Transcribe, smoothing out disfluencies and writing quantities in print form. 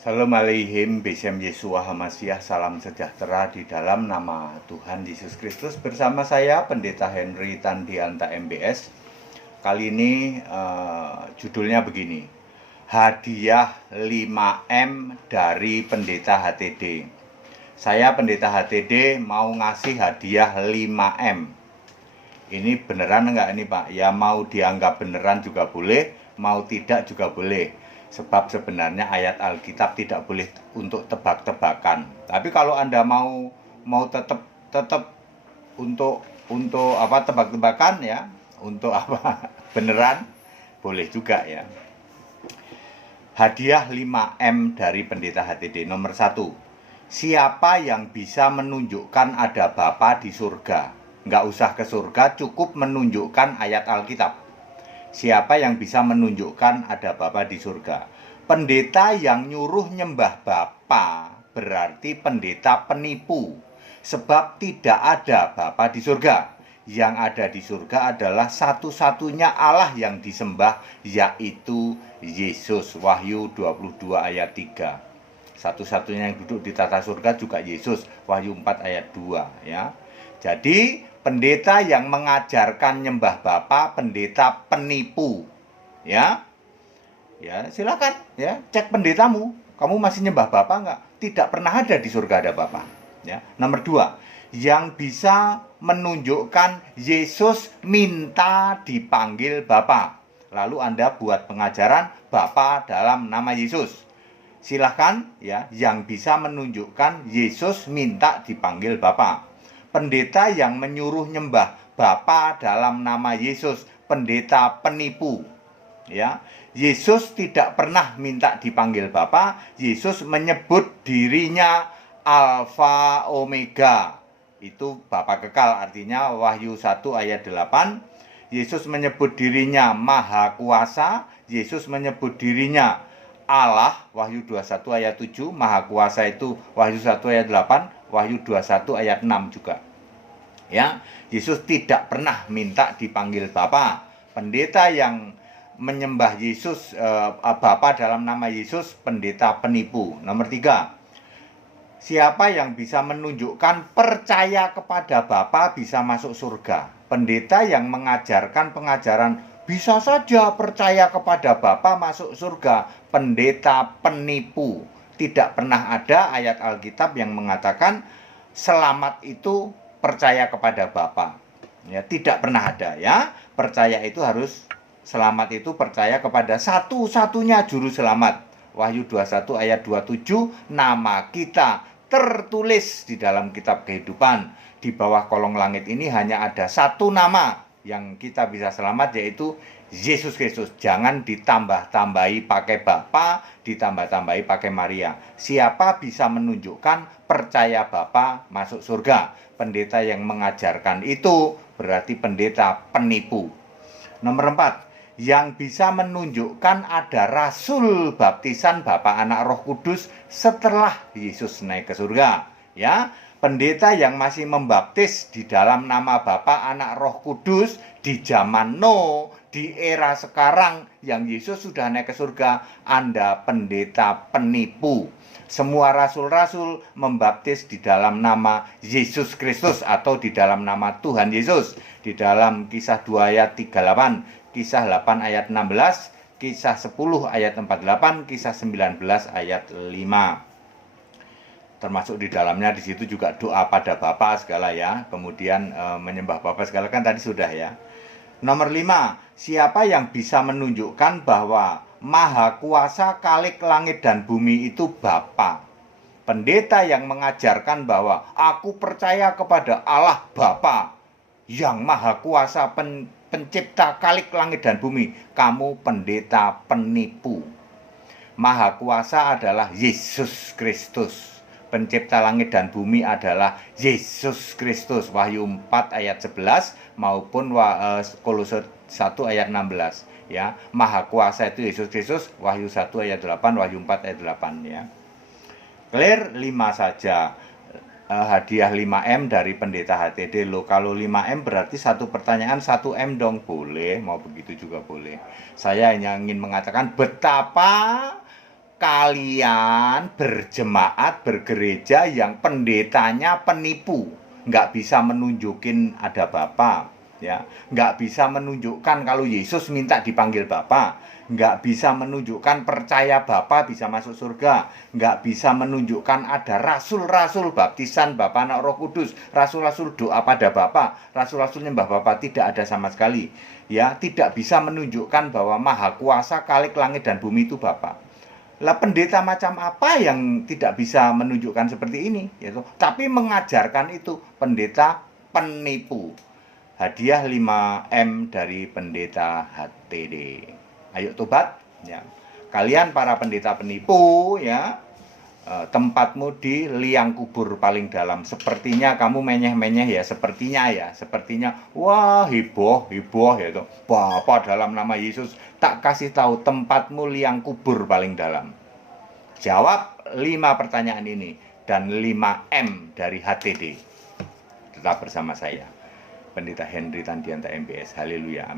Salam alaihim, Besem Yesua Hamasiah, salam sejahtera di dalam nama Tuhan Yesus Kristus. Bersama saya, Pendeta Henry Tandianta MBS. Kali ini judulnya begini, Hadiah 5M dari Pendeta HTD. Saya Pendeta HTD mau ngasih hadiah 5M. Ini beneran enggak ini Pak? Ya mau dianggap beneran juga boleh, mau tidak juga boleh. Sebab sebenarnya ayat Alkitab tidak boleh untuk tebak-tebakan. Tapi kalau Anda mau tetap untuk apa tebak-tebakan ya, untuk apa beneran boleh juga ya. Hadiah 5M dari Pendeta HTD. Nomor 1. Siapa yang bisa menunjukkan ada Bapa di surga? Nggak usah ke surga, cukup menunjukkan ayat Alkitab. Siapa yang bisa menunjukkan ada Bapa di surga? Pendeta yang nyuruh nyembah Bapa berarti pendeta penipu. Sebab tidak ada Bapa di surga. Yang ada di surga adalah satu-satunya Allah yang disembah, yaitu Yesus. Wahyu 22 ayat 3. Satu-satunya yang duduk di tata surga juga Yesus. Wahyu 4 ayat 2 ya. Jadi pendeta yang mengajarkan nyembah Bapa, pendeta penipu. Ya. Ya, silakan ya, cek pendetamu. Kamu masih nyembah Bapa enggak? Tidak pernah ada di surga ada Bapa. Ya. Nomor 2, yang bisa menunjukkan Yesus minta dipanggil Bapa. Lalu Anda buat pengajaran Bapa dalam nama Yesus. Silahkan ya, yang bisa menunjukkan Yesus minta dipanggil Bapa. Pendeta yang menyuruh nyembah Bapa dalam nama Yesus, pendeta penipu. Ya, Yesus tidak pernah minta dipanggil Bapa. Yesus menyebut dirinya Alfa Omega. Itu Bapa kekal, artinya Wahyu 1 ayat 8. Yesus menyebut dirinya Maha Kuasa. Yesus menyebut dirinya Allah, Wahyu 21 ayat 7. Maha Kuasa itu Wahyu 1 ayat 8. Wahyu 21 ayat 6 juga. Ya, Yesus tidak pernah minta dipanggil Bapa. Pendeta yang menyembah Yesus Bapa dalam nama Yesus, pendeta penipu. Nomor 3. Siapa yang bisa menunjukkan percaya kepada Bapa bisa masuk surga? Pendeta yang mengajarkan pengajaran bisa saja percaya kepada Bapa masuk surga, pendeta penipu. Tidak pernah ada ayat Alkitab yang mengatakan selamat itu percaya kepada Bapa. Ya, tidak pernah ada ya. Percaya itu harus selamat itu percaya kepada satu-satunya juru selamat. Wahyu 21 ayat 27, nama kita tertulis di dalam kitab kehidupan. Di bawah kolong langit ini hanya ada satu nama yang kita bisa selamat, yaitu Yesus Kristus. Jangan ditambah-tambahi pakai Bapa, ditambah-tambahi pakai Maria. Siapa bisa menunjukkan percaya Bapa masuk surga? Pendeta yang mengajarkan itu berarti pendeta penipu. Nomor 4, yang bisa menunjukkan ada rasul baptisan Bapa, Anak, Roh Kudus setelah Yesus naik ke surga. Ya, pendeta yang masih membaptis di dalam nama Bapa, Anak, Roh Kudus di zaman Nuh, di era sekarang yang Yesus sudah naik ke surga, Anda pendeta penipu. Semua rasul-rasul membaptis di dalam nama Yesus Kristus atau di dalam nama Tuhan Yesus. Di dalam Kisah 2 ayat 38, Kisah 8 ayat 16, Kisah 10 ayat 48, Kisah 19 ayat 5. Termasuk di dalamnya di situ juga doa pada Bapa segala ya. Kemudian menyembah Bapa segala kan tadi sudah ya. Nomor 5, siapa yang bisa menunjukkan bahwa Maha Kuasa Khalik langit dan bumi itu Bapa? Pendeta yang mengajarkan bahwa aku percaya kepada Allah Bapa yang Maha Kuasa pencipta Khalik langit dan bumi. Kamu pendeta penipu. Maha Kuasa adalah Yesus Kristus. Pencipta langit dan bumi adalah Yesus Kristus. Wahyu 4 ayat 11 maupun Kolose 1 ayat 16 ya. Maha Kuasa itu Yesus Kristus. Wahyu 1 ayat 8, Wahyu 4 ayat 8 ya. Clear? 5 saja. Hadiah 5M dari pendeta HTD. Loh, kalau 5M berarti satu pertanyaan 1M dong. Boleh, mau begitu juga boleh. Saya hanya ingin mengatakan betapa kalian berjemaat, bergereja yang pendetanya penipu, nggak bisa menunjukin ada Bapa, ya, nggak bisa menunjukkan kalau Yesus minta dipanggil Bapa, nggak bisa menunjukkan percaya Bapa bisa masuk surga, nggak bisa menunjukkan ada rasul-rasul baptisan Bapa Anak Roh Kudus, rasul-rasul doa pada Bapa, rasul-rasul nyembah Bapa, tidak ada sama sekali, ya, tidak bisa menunjukkan bahwa Maha Kuasa Khalik langit dan bumi itu Bapa. Lah pendeta macam apa yang tidak bisa menunjukkan seperti ini, yaitu tapi mengajarkan itu pendeta penipu. Hadiah 5M dari pendeta HTD. Ayo tobat, ya. Kalian para pendeta penipu, ya. Tempatmu di liang kubur paling dalam. Sepertinya kamu menyeh-menyeh, ya, sepertinya wah heboh ya itu. Bapa dalam nama Yesus, tak kasih tahu tempatmu liang kubur paling dalam. Jawab 5 pertanyaan ini dan 5M dari HTD. Tetap bersama saya, Pendeta Henry Tandianta MBS. Haleluya. Amin.